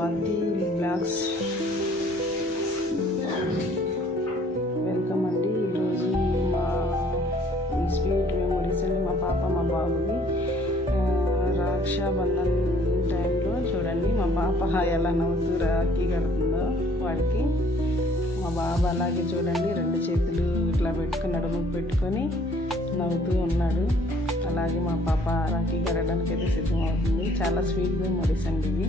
Swathi blogs welcome అండి. ఈరోజు మా స్వీట్ మెమొరీస్ అండి. మా పాప మా బాబుది. రక్షాబంధన్ టైంలో చూడండి మా పాప ఎలా నవ్వుతూ రాఖీ కడుతుందో వాడికి. మా బాబు అలాగే చూడండి రెండు చేతులు ఇట్లా పెట్టుకుని నడుముకు పెట్టుకొని నవ్వుతూ ఉన్నాడు. అలాగే మా పాప రాఖీ కడడానికి అయితే సిద్ధమవుతుంది. చాలా స్వీట్ మెమొరీస్ అండి ఇవి.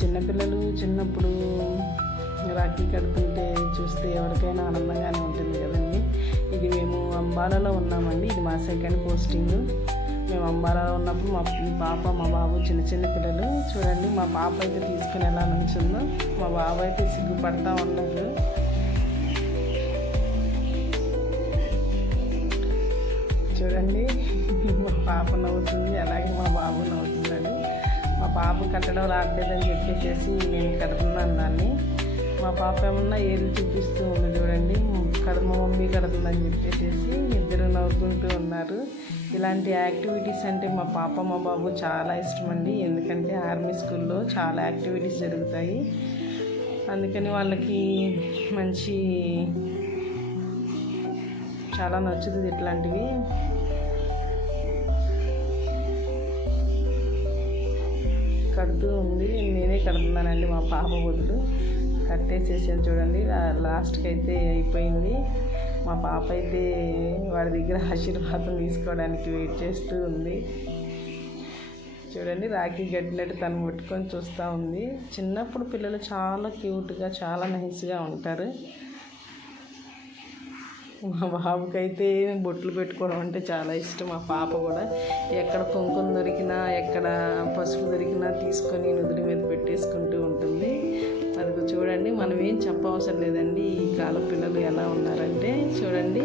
చిన్నపిల్లలు చిన్నప్పుడు రాఖీ కడుతుంటే చూస్తే ఎవరికైనా ఆనందంగానే ఉంటుంది కదండి. ఇది మేము అంబాలలో ఉన్నామండి. ఇది మా సెకండ్ పోస్టింగ్ మేము అంబాలలో ఉన్నప్పుడు మా పాప మా బాబు చిన్న చిన్న పిల్లలు. చూడండి మా పాప అయితే తీసుకుని ఎలా నుంచిందో మా బాబు అయితే సిగ్గుపడతా ఉన్నాడు. చూడండి మా పాప నవ్వుతుంది అలాగే మా బాబు నవ్వుతున్నాడు మా పాప కట్టడం రావట్లేదని చెప్పేసి నేను కడుతున్నాను దాన్ని. మా పాప ఏమన్నా ఏది చూపిస్తూ ఉంది చూడండి. కడ మా మమ్మీ కడుతుందని చెప్పేసి ఇద్దరు నవ్వుకుంటూ ఉన్నారు. ఇలాంటి యాక్టివిటీస్ అంటే మా పాప మా బాబు చాలా ఇష్టం అండి ఎందుకంటే ఆర్మీ స్కూల్లో చాలా యాక్టివిటీస్ జరుగుతాయి. అందుకని వాళ్ళకి మంచి చాలా నచ్చుతుంది ఇట్లాంటివి. కడుతూ ఉంది. నేనే కడుతున్నానండి మా పాప బదులు కట్టేసేసాను చూడండి. లాస్ట్కి అయితే అయిపోయింది. మా పాప అయితే వాడి దగ్గర ఆశీర్వాదం తీసుకోవడానికి వెయిట్ చేస్తూ ఉంది. చూడండి రాఖీ కట్టినట్టు తను ముట్టుకొని చూస్తూ ఉంది. చిన్నప్పుడు పిల్లలు చాలా క్యూట్గా చాలా నైస్గా ఉంటారు. మా బాబుకైతే బొట్లు పెట్టుకోవడం అంటే చాలా ఇష్టం. మా పాప కూడా ఎక్కడ కుంకుమ దొరికినా పసుపు దొరికినా తీసుకొని నుదుడి మీద పెట్టేసుకుంటూ ఉంటుంది. అది చూడండి మనం ఏం చెప్పవసరం లేదండి. ఈ కాల పిల్లలు ఎలా ఉన్నారంటే చూడండి.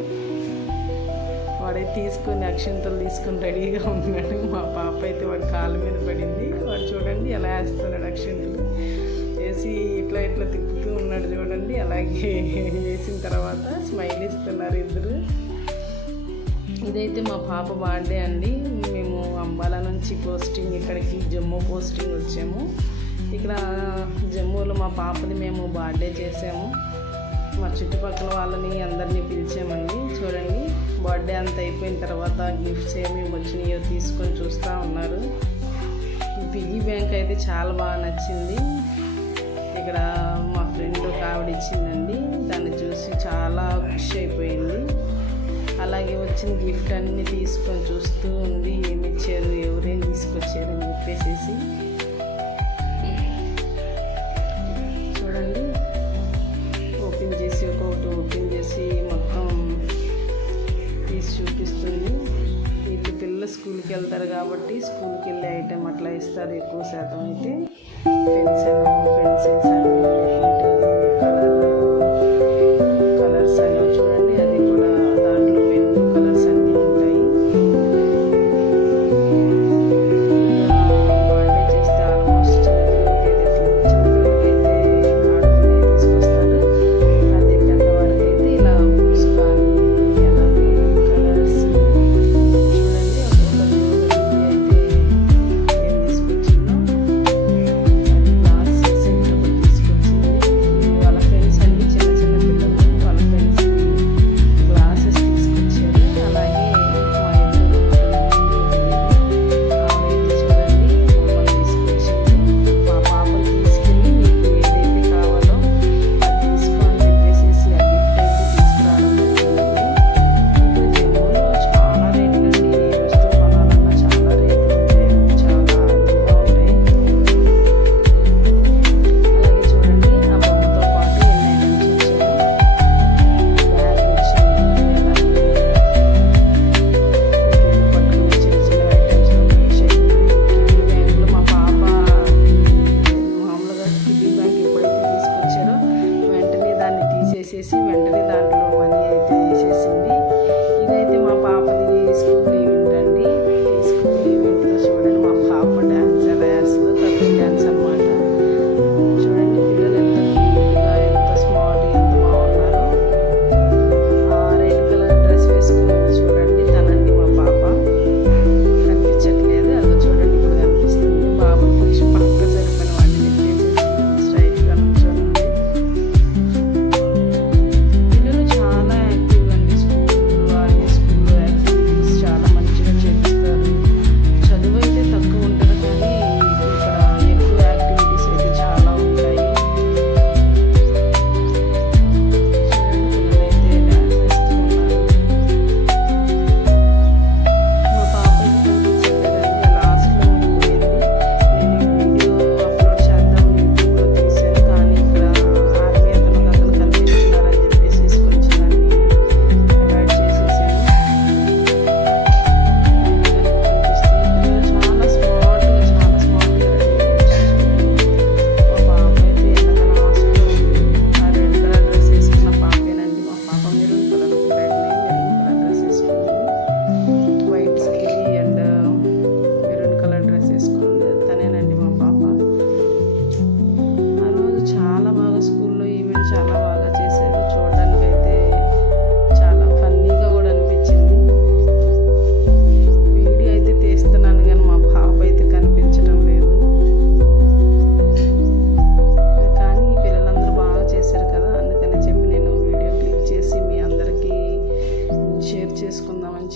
వాడే తీసుకొని అక్షంతలు తీసుకొని రెడీగా ఉన్నాడు. మా పాప అయితే వాడి కాళ్ళ మీద పడింది. వాడు చూడండి ఎలా వేస్తున్నాడు అక్షంతలు. వేసి ఇట్లా ఇట్లా తిప్పుతూ ఉన్నాడు చూడండి. అలాగే వేసిన తర్వాత స్మైల్ ఇస్తున్నారు ఇద్దరు. ఇదైతే మా పాప బర్త్డే అండి. మేము అంబాలా నుంచి పోస్టింగ్ ఇక్కడికి జమ్మూ పోస్టింగ్ వచ్చాము. ఇక్కడ జమ్మూలో మా పాపది మేము బర్త్డే చేసాము. మా చుట్టుపక్కల వాళ్ళని అందరినీ పిలిచామండి. చూడండి బర్త్డే అంత అయిపోయిన తర్వాత గిఫ్ట్స్ ఏమేమి వచ్చినాయో తీసుకొని చూస్తూ ఉన్నారు. పిగ్గీ బ్యాంక్ అయితే చాలా బాగా నచ్చింది. ఇక్కడ మా ఫ్రెండ్ ఒక ఆవిడ ఇచ్చిందండి. దాన్ని చూసి చాలా అలాగే వచ్చిన గిఫ్ట్ అన్ని తీసుకొని చూస్తూ ఉంది ఏమి ఇచ్చారు ఎవరేం తీసుకొచ్చారు అని చూడండి. ఓపెన్ చేసి ఒక్కొక్కటి ఓపెన్ చేసి మొత్తం తీసి చూపిస్తుంది. వీళ్ళు పిల్లలు స్కూల్కి వెళ్తారు కాబట్టి స్కూల్కి వెళ్ళే ఐటెం అట్లా ఇస్తారు ఎక్కువ శాతం అయితే. పెన్సిల్ పెన్సిల్స్ అని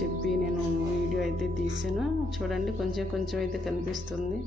చెప్పి నేను వీడియో అయితే తీసాను. చూడండి కొంచెం కొంచెం అయితే కనిపిస్తుంది.